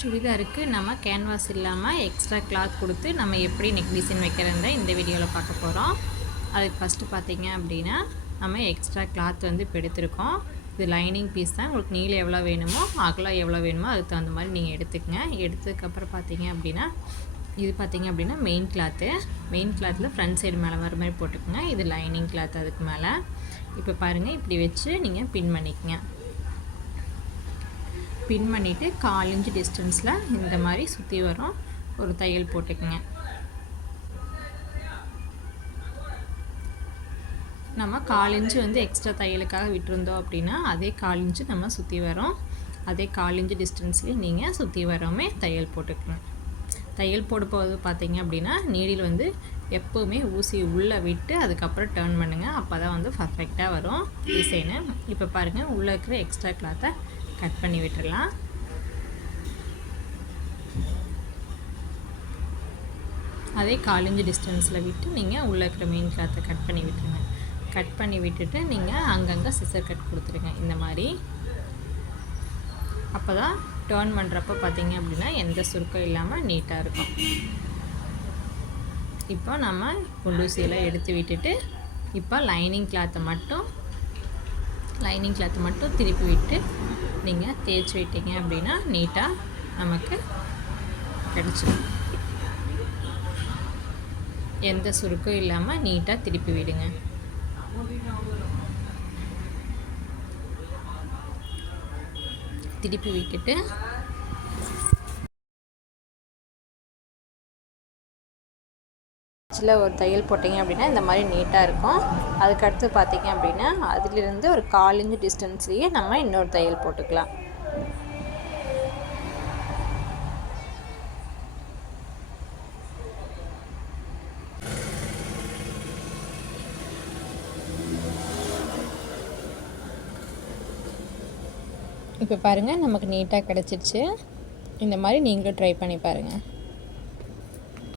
சுடிதாருக்கு நம்ம கேன்வாஸ் இல்லாமல் extra cloth கொடுத்து நம்ம எப்படி நெக் டிசைன் வைக்கிறத இந்த வீடியோவில் பார்க்க போகிறோம். அதுக்கு ஃபஸ்ட்டு பார்த்தீங்க அப்படின்னா நம்ம எக்ஸ்ட்ரா கிளாத் வந்து இப்போ எடுத்துருக்கோம். இது லைனிங் பீஸ் தான். உங்களுக்கு நீளம் எவ்வளோ வேணுமோ அகலம் எவ்வளோ வேணுமோ அதுக்கு தகுந்த மாதிரி நீங்கள் எடுத்துக்கங்க. எடுத்ததுக்கப்புறம் பார்த்தீங்க அப்படின்னா இது பார்த்தீங்க அப்படின்னா மெயின் கிளாத்தில் ஃப்ரண்ட் சைடு மேலே வர மாதிரி போட்டுக்கோங்க. இது லைனிங் கிளாத் அதுக்கு மேலே. இப்போ பாருங்கள், இப்படி வச்சு நீங்கள் பின் பண்ணிக்கங்க. பின் பண்ணிவிட்டு 1/4 இன்ச் டிஸ்டன்ஸில் இந்த மாதிரி சுற்றி வரும் ஒரு தையல் போட்டுக்குங்க. நம்ம 1/4 இன்ச்சு வந்து எக்ஸ்ட்ரா தையலுக்காக விட்டுருந்தோம் அப்படின்னா அதே 1/4 இன்ச்சு நம்ம சுற்றி வரோம். அதே 1/4 இன்ச்சு டிஸ்டன்ஸ்லேயே நீங்கள் சுற்றி வரோமே தையல் போட்டுக்கணும். தையல் போடும்போது பார்த்தீங்க அப்படின்னா நீடில் வந்து எப்போவுமே ஊசி உள்ளே விட்டு அதுக்கப்புறம் டர்ன் பண்ணுங்கள். அப்போ தான் வந்து பர்ஃபெக்டாக வரும் டிசைனு. இப்போ பாருங்கள், உள்ளே இருக்கிற எக்ஸ்ட்ரா கிளாத்தை கட் பண்ணி விட்டுடலாம். அதே 1/4 இன்ச் டிஸ்டன்ஸில் விட்டு நீங்கள் உள்ளே இருக்கிற மெயின் கிளாத்தை கட் பண்ணி விட்டுருங்க. கட் பண்ணி விட்டுட்டு நீங்கள் அங்கங்கே சிசர் கட் கொடுத்துருங்க இந்த மாதிரி. அப்போ தான் டர்ன் பண்ணுறப்போ பார்த்தீங்க அப்படின்னா எந்த சுருக்கம் இல்லாமல் நீட்டாக இருக்கும். இப்போ நம்ம குண்டூசியெல்லாம் எடுத்து விட்டுட்டு இப்போ லைனிங் கிளாத்தை மட்டும் திருப்பி விட்டு நீங்கள் தேய்ச்சி விட்டீங்க அப்படின்னா நீட்டாக நமக்கு கிடச்சிடும். எந்த சுருக்கம் இல்லாமல் நீட்டாக திருப்பி விடுங்க. திருப்பி விட்டுட்டு ஒரு தையல் போட்டிங்க அப்படின்னா இந்த மாதிரி நீட்டாக இருக்கும். அதுக்கடுத்து பார்த்தீங்க அப்படின்னா அதிலிருந்து ஒரு 1/4 இன்ச் டிஸ்டன்ஸ்லேயே நம்ம இன்னொரு தையல் போட்டுக்கலாம். இப்போ பாருங்கள், நமக்கு நீட்டாக கிடச்சிருச்சு. இந்த மாதிரி நீங்களும் ட்ரை பண்ணி பாருங்கள்.